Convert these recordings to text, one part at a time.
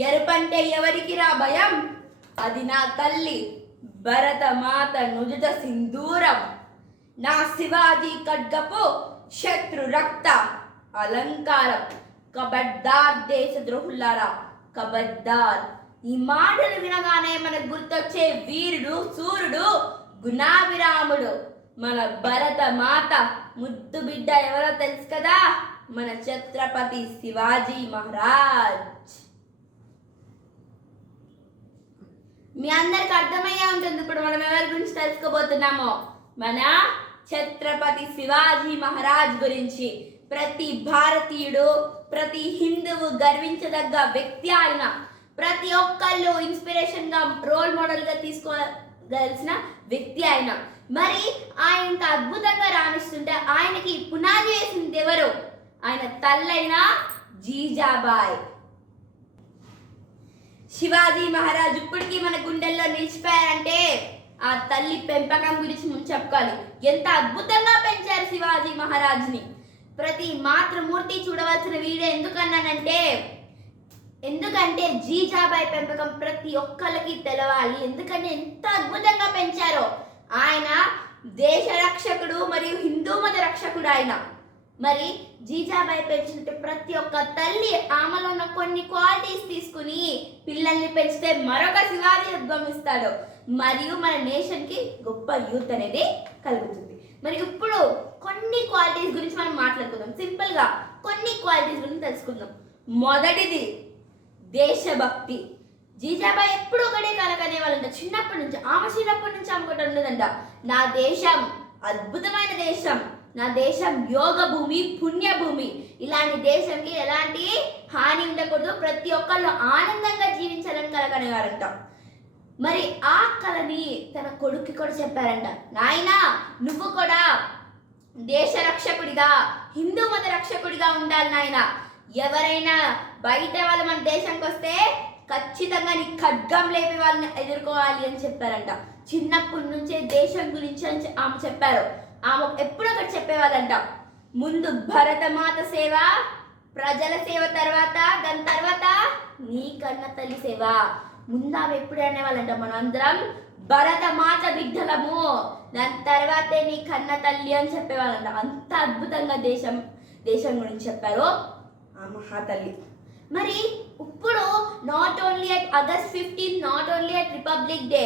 ఎరుపంటే ఎవరికి రా భయం? అది నా తల్లి భరతమాత నుదుట సింధూరం. నా శివాజీ ఖడ్గపు శత్రు రక్త అలంకారం. కబడ్దార్ దేశ ద్రోహులారా కబడ్దార్. ఈ మాటలు వినగానే మనకు గుర్తొచ్చే వీరుడు సూర్యుడు గుణాభిరాముడు. మన భరత మాత ముద్దు బిడ్డ ఎవరో తెలుసు కదా? మన ఛత్రపతి శివాజీ మహారాజ్. మీ అందరికి అర్థమయ్యే ఉంటుంది. ఇప్పుడు మనం ఎవరి గురించి తెలుసుకోబోతున్నామో? మన ఛత్రపతి శివాజీ మహారాజ్ గురించి. ప్రతి భారతీయుడు ప్రతి హిందువు గర్వించదగ్గ వ్యక్తి ఆయన. ప్రతి ఒక్కళ్ళు ఇన్స్పిరేషన్గా రోల్ మోడల్గా తీసుకోగలిసిన వ్యక్తి ఆయన. మరి ఆయన ఇంత అద్భుతంగా రాణిస్తుంటే ఆయనకి పునాది వేసింది ఎవరు? ఆయన తల్లైన జీజాబాయ్. శివాజీ మహారాజ్ ఇప్పటికీ మన గుండెల్లో నిలిచిపోయారంటే ఆ తల్లి పెంపకం గురించి ముందు చెప్పుకోవాలి. ఎంత అద్భుతంగా పెంచారు శివాజీ మహారాజ్ని. ప్రతి మాతృమూర్తి చూడవలసిన వీడియో ఎందుకన్నానంటే ఎందుకంటే జీజాబాయ్ పెంపకం ప్రతి ఒక్కరికి తెలవాలి. ఎందుకంటే ఎంత అద్భుతంగా పెంచారో. ఆయన దేశ రక్షకుడు మరియు హిందూ మత రక్షకుడు ఆయన. మరి జీజాబాయి పెంచినట్టు ప్రతి ఒక్క తల్లి ఆమెలో ఉన్న కొన్ని క్వాలిటీస్ తీసుకుని పిల్లల్ని పెంచితే మరొక శివాజీ ఉద్గమిస్తాడు మరియు మన నేషన్కి గొప్ప యూత్ అనేది కలుగుతుంది. మరి ఇప్పుడు కొన్ని క్వాలిటీస్ గురించి మనం మాట్లాడుకుందాం. సింపుల్గా కొన్ని క్వాలిటీస్ గురించి తెలుసుకుందాం. మొదటిది దేశభక్తి. జీజాబాయి ఎప్పుడు ఒకటే కలకనే వాళ్ళంట చిన్నప్పటి నుంచి ఆమె చిన్నప్పటి నుంచి ఆమె ఒకటి ఉండదంట. నా దేశం అద్భుతమైన దేశం. నా దేశం యోగ భూమి పుణ్యభూమి. ఇలాంటి దేశంకి ఎలాంటి హాని ఉండకూడదు. ప్రతి ఒక్కళ్ళు ఆనందంగా జీవించాలని కలకనేవారంట మరి ఆ కళని తన కొడుక్కి కూడా చెప్పారంట. నాయనా నువ్వు కూడా దేశ రక్షకుడిగా హిందూ మత రక్షకుడిగా ఉండాలి నాయన. ఎవరైనా బయట వాళ్ళు మన దేశానికి వస్తే ఖచ్చితంగా నీ ఖడ్గం లేపి వాళ్ళని ఎదుర్కోవాలి అని చెప్పారంట. చిన్నప్పటి నుంచే దేశం గురించి అని ఆమె చెప్పారు. ఆమె ఎప్పుడో ఒకటి చెప్పేవాళ్ళంట? ముందు భరతమాత సేవ ప్రజల సేవ తర్వాత దాని తర్వాత నీ కన్న తల్లి సేవ. ముందు ఆమె ఎప్పుడు అనేవాళ్ళంట మనం భరత మాత బిడ్డలము దాని తర్వాతే నీ కన్న తల్లి అని చెప్పేవాళ్ళంట. అంత అద్భుతంగా దేశం దేశం గురించి చెప్పారు ఆ మహాతల్లి. మరి ఇప్పుడు not only at August fifteen not only at Republic Day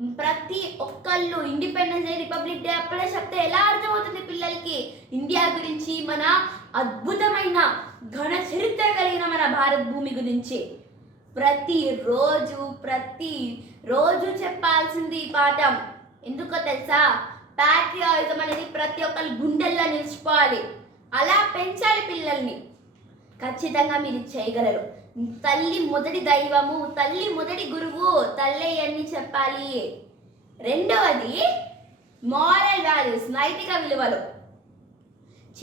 ప్రతి ఒక్కళ్ళు ఇండిపెండెన్స్ డే రిపబ్లిక్ డే అప్పుడే చెప్తే ఎలా అర్థమవుతుంది పిల్లలకి? ఇండియా గురించి మన అద్భుతమైన ఘన చరిత్ర కలిగిన మన భారత్ భూమి గురించి. ప్రతి రోజు ప్రతి రోజు చెప్పాల్సింది ఈ పాఠం. ఎందుకో తెలుసా? ప్యాట్రియాయిజం అనేది ప్రతి ఒక్కరి గుండెల్లో నిలిచిపోవాలి. అలా పెంచాలి పిల్లల్ని. ఖచ్చితంగా మీరు చేయగలరు. తల్లి మొదటి దైవము తల్లి మొదటి గురువు తల్లే అన్ని చెప్పాలి. రెండవది మారల్ వాల్యూస్ నైతిక విలువలు.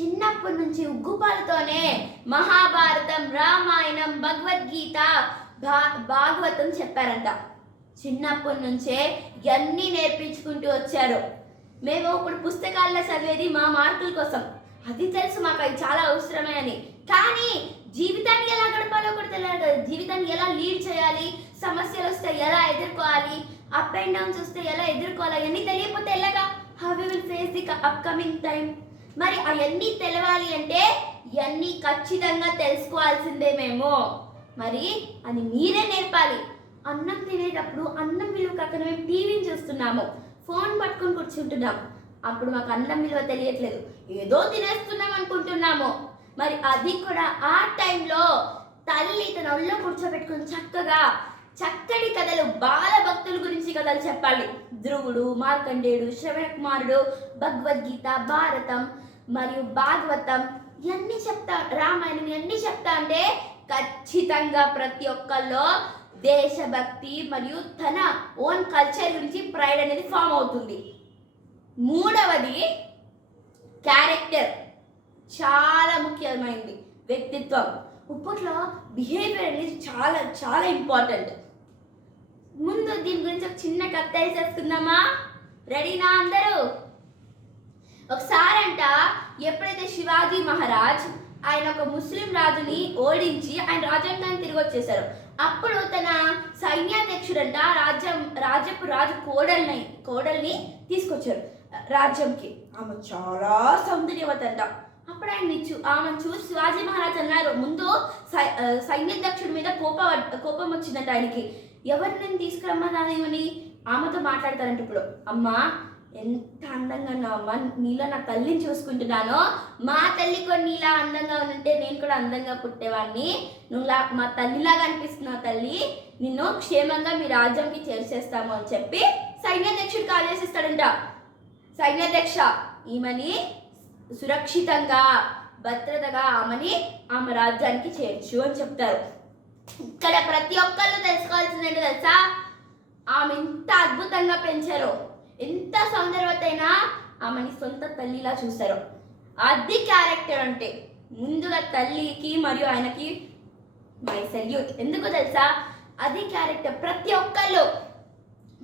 చిన్నప్పటి నుంచి ఉగ్గుపాలతోనే మహాభారతం రామాయణం భగవద్గీత భా- భాగవతం చెప్పారంట. చిన్నప్పటి నుంచే ఇవన్నీ నేర్పించుకుంటూ వచ్చారు. మేము ఇప్పుడు పుస్తకాల్లో చదివేది మా మార్కుల కోసం. అది తెలుసు మాకు అది చాలా అవసరమే అని కానీ జీవితాన్ని ఎలా గడపాలో కూడా తెలియదు కదా. జీవితాన్ని ఎలా లీడ్ చేయాలి సమస్యలు వస్తే ఎలా ఎదుర్కోవాలి అప్ అండ్ డౌన్స్ వస్తే ఎలా ఎదుర్కోవాలి అవన్నీ తెలియకపోతే ఎలాగా? How you will face the upcoming time మరి అవన్నీ తెలవాలి అంటే ఇవన్నీ ఖచ్చితంగా తెలుసుకోవాల్సిందే మేము. మరి అది మీరే నేర్పాలి. అన్నం తినేటప్పుడు అన్నం విలువ కాక మేము టీవీని చూస్తున్నాము. ఫోన్ పట్టుకొని కూర్చుంటున్నాం. అప్పుడు మాకు అన్నం విలువ తెలియట్లేదు. ఏదో తినేస్తున్నాం అనుకుంటున్నాము. మరి అది కూడా ఆ టైంలో తల్లి తన ఒళ్ళో కూర్చోబెట్టుకుని చక్కగా చక్కటి కథలు బాల భక్తుల గురించి కథలు చెప్పాలి. ధ్రువుడు మార్కండేయుడు శ్రవణ కుమారుడు భగవద్గీత భారతం మరియు భాగవతం ఇవన్నీ చెప్తా రామాయణం ఇవన్నీ చెప్తా అంటే ఖచ్చితంగా ప్రతి ఒక్కళ్ళలో దేశభక్తి మరియు తన ఓన్ కల్చర్ గురించి ప్రైడ్ అనేది ఫామ్ అవుతుంది. మూడవది క్యారెక్టర్. చాలా ముఖ్యమైనది వ్యక్తిత్వం. ఇప్పట్లో బిహేవియర్ అనేది చాలా చాలా ఇంపార్టెంట్ ముందు దీని గురించి ఒక చిన్న కథ తెలిసేసుకుందామా? రెడీనా అందరూ? ఒకసారంట ఎప్పుడైతే శివాజీ మహారాజ్ ఆయన ఒక ముస్లిం రాజుని ఓడించి ఆయన రాజ్యాంగాన్ని తిరిగి వచ్చేసారు అప్పుడు తన సైన్యాధ్యక్షుడంట రాజ్యం రాజ్యపు రాజు కోడల్ని కోడల్ని తీసుకొచ్చారు రాజ్యంకి. ఆమె చాలా సౌందర్యవతంట. అప్పుడు ఆయన ఆమె ఆమెను చూసి శివాజీ మహారాజ్ అన్నారు ముందు సై సైన్యాధ్యక్షుడి మీద కోప కోపం వచ్చిందంట ఆయనకి. ఎవరు నేను అని ఆమెతో మాట్లాడతారంట ఇప్పుడు. అమ్మా ఎంత అందంగా ఉన్నావు అమ్మా. నీలో నా తల్లిని చూసుకుంటున్నాను. మా తల్లి కూడా నీలా అందంగా ఉంటే నేను కూడా అందంగా పుట్టేవాడిని నువ్వు లా మా తల్లిలాగా అనిపిస్తున్నావు తల్లి. నిన్ను క్షేమంగా మీ రాజ్యంకి చేర్చేస్తాము అని చెప్పి సైన్యాధ్యక్షుడికి చేసిస్తాడంట సైన్యాధ్యక్ష ఈమెని సురక్షితంగా భద్రతగా ఆమెని ఆమె రాజ్యానికి చేర్చు అని చెప్తారు. ఇక్కడ ప్రతి ఒక్కళ్ళు తెలుసుకోవాల్సింది ఏంటో తెలుసా? ఆమె ఎంత అద్భుతంగా పెంచారు ఎంత సౌందర్యవతైనా ఆమెని సొంత తల్లిలా చూశారు అది క్యారెక్టర్ అంటే ముందుగా తల్లికి మరియు ఆయనకి మై సెల్యూట్ ఎందుకు తెలుసా? అది క్యారెక్టర్ ప్రతి ఒక్కళ్ళు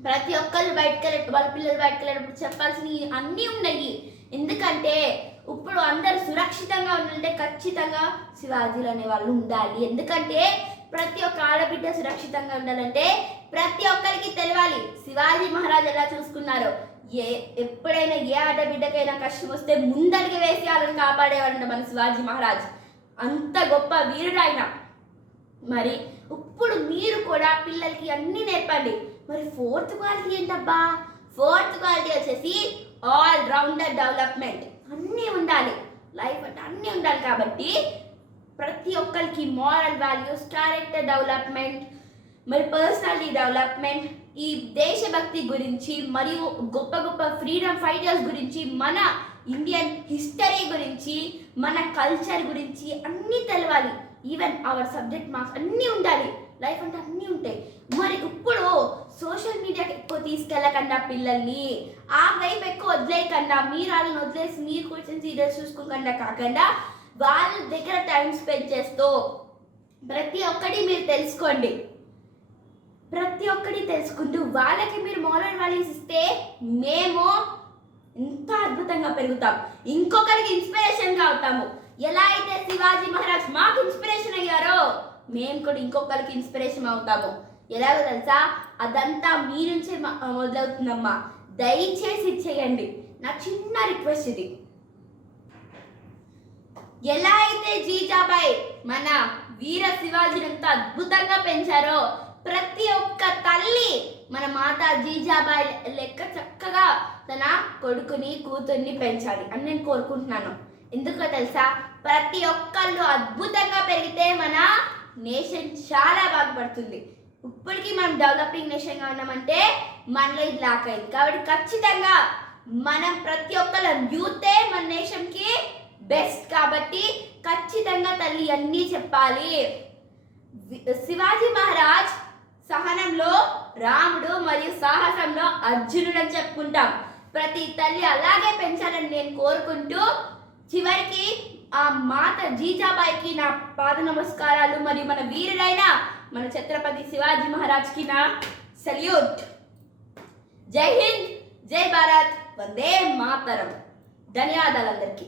ప్రతి ఒక్కళ్ళు బయటకు వెళ్ళే వాళ్ళ పిల్లలు బయటకు వెళ్ళేటప్పుడు చెప్పాల్సినవి అన్నీ ఉన్నాయి. ఎందుకంటే ఇప్పుడు అందరు సురక్షితంగా ఉండాలంటే ఖచ్చితంగా శివాజీలు అనే వాళ్ళు ఉండాలి. ఎందుకంటే ప్రతి ఒక్క ఆడబిడ్డ సురక్షితంగా ఉండాలంటే ప్రతి ఒక్కరికి తెలియాలి శివాజీ మహారాజ్ ఎలా చూసుకున్నారో ఏ ఎప్పుడైనా ఏ ఆడబిడ్డకైనా కష్టం వస్తే ముందరికి వేసి వాళ్ళని కాపాడేవారంట మన శివాజీ మహారాజ్. అంత గొప్ప వీరుడు ఆయన. మరి ఇప్పుడు మీరు కూడా పిల్లలకి అన్నీ నేర్పండి. మరి ఫోర్త్ క్వాలిటీ ఏంటబ్బా? ఫోర్త్ క్వాలిటీ వచ్చేసి ఆల్ రౌండర్ డెవలప్మెంట్ అన్నీ ఉండాలి. లైఫ్ అంటే అన్నీ ఉండాలి కాబట్టి ప్రతి ఒక్కరికి మారల్ వాల్యూస్ క్యారెక్టర్ డెవలప్మెంట్ మరి పర్సనాలిటీ డెవలప్మెంట్ ఈ దేశభక్తి గురించి మరియు గొప్ప గొప్ప ఫ్రీడమ్ ఫైటర్స్ గురించి మన ఇండియన్ హిస్టరీ గురించి మన కల్చర్ గురించి అన్నీ తెలవాలి. ఈవెన్ అవర్ సబ్జెక్ట్ మార్క్స్ అన్నీ ఉండాలి. లైఫ్ అంటే అన్నీ ఉంటాయి. మరి ఇప్పుడు వైపు తీసుకెళ్ళకుండా పిల్లల్ని. ఆ వైపు ఎక్కువ వదిలేయకుండా మీరు వాళ్ళని వదిలేసి మీరు కూర్చొని సీరియల్స్ చూసుకోకుండా కాకుండా వాళ్ళ దగ్గర టైం స్పెండ్ చేస్తూ ప్రతి ఒక్కటి మీరు తెలుసుకోండి. ప్రతి ఒక్కటి తెలుసుకుంటూ వాళ్ళకి మీరు మోరల్ వాల్యూస్ ఇస్తే మేము ఇంకా అద్భుతంగా పెరుగుతాం. ఇంకొకరికి ఇన్స్పిరేషన్గా అవుతాము ఎలా అయితే శివాజీ మహారాజ్ మాకు ఇన్స్పిరేషన్ అయ్యారో మేము కూడా ఇంకొకరికి ఇన్స్పిరేషన్ అవుతాము. ఎలాగో తెలుసా? అదంతా మీ నుంచే మొదలవుతుందమ్మా. దయచేసి ఇచ్చేయండి నా చిన్న రిక్వెస్ట్ ఇది. ఎలా అయితే జీజాబాయ్ మన వీర శివాజీని ఎంత అద్భుతంగా పెంచారో ప్రతి ఒక్క తల్లి మన మాత జీజాబాయ్ లెక్క చక్కగా తన కొడుకుని కూతుర్ని పెంచాలి అని నేను కోరుకుంటున్నాను. ఎందుకో తెలుసా? ప్రతి ఒక్కళ్ళు అద్భుతంగా పెరిగితే మన నేషన్ చాలా బాగుపడుతుంది. ఇప్పటికీ మనం డెవలపింగ్ నేషన్గా ఉన్నామంటే మనలో ఇది లాక్ అయింది. కాబట్టి ఖచ్చితంగా మనం ప్రతి ఒక్కళ్ళ యూతే మన నేషన్కి బెస్ట్ కాబట్టి ఖచ్చితంగా తల్లి అన్నీ చెప్పాలి. శివాజీ మహారాజ్ సహనంలో రాముడు మరియు సాహసంలో అర్జునుడు అని చెప్పుకుంటాం. ప్రతి తల్లి అలాగే పెంచాలని నేను కోరుకుంటూ చివరికి ఆ మాత జీజాబాయికి నా పాద నమస్కారాలు మరియు మన వీరుడైన మన ఛత్రపతి శివాజీ మహారాజ్కి నా సల్యూట్. జై హింద్ జై భారత్ వందే మాతరం. ధన్యవాదాలు అందరికీ.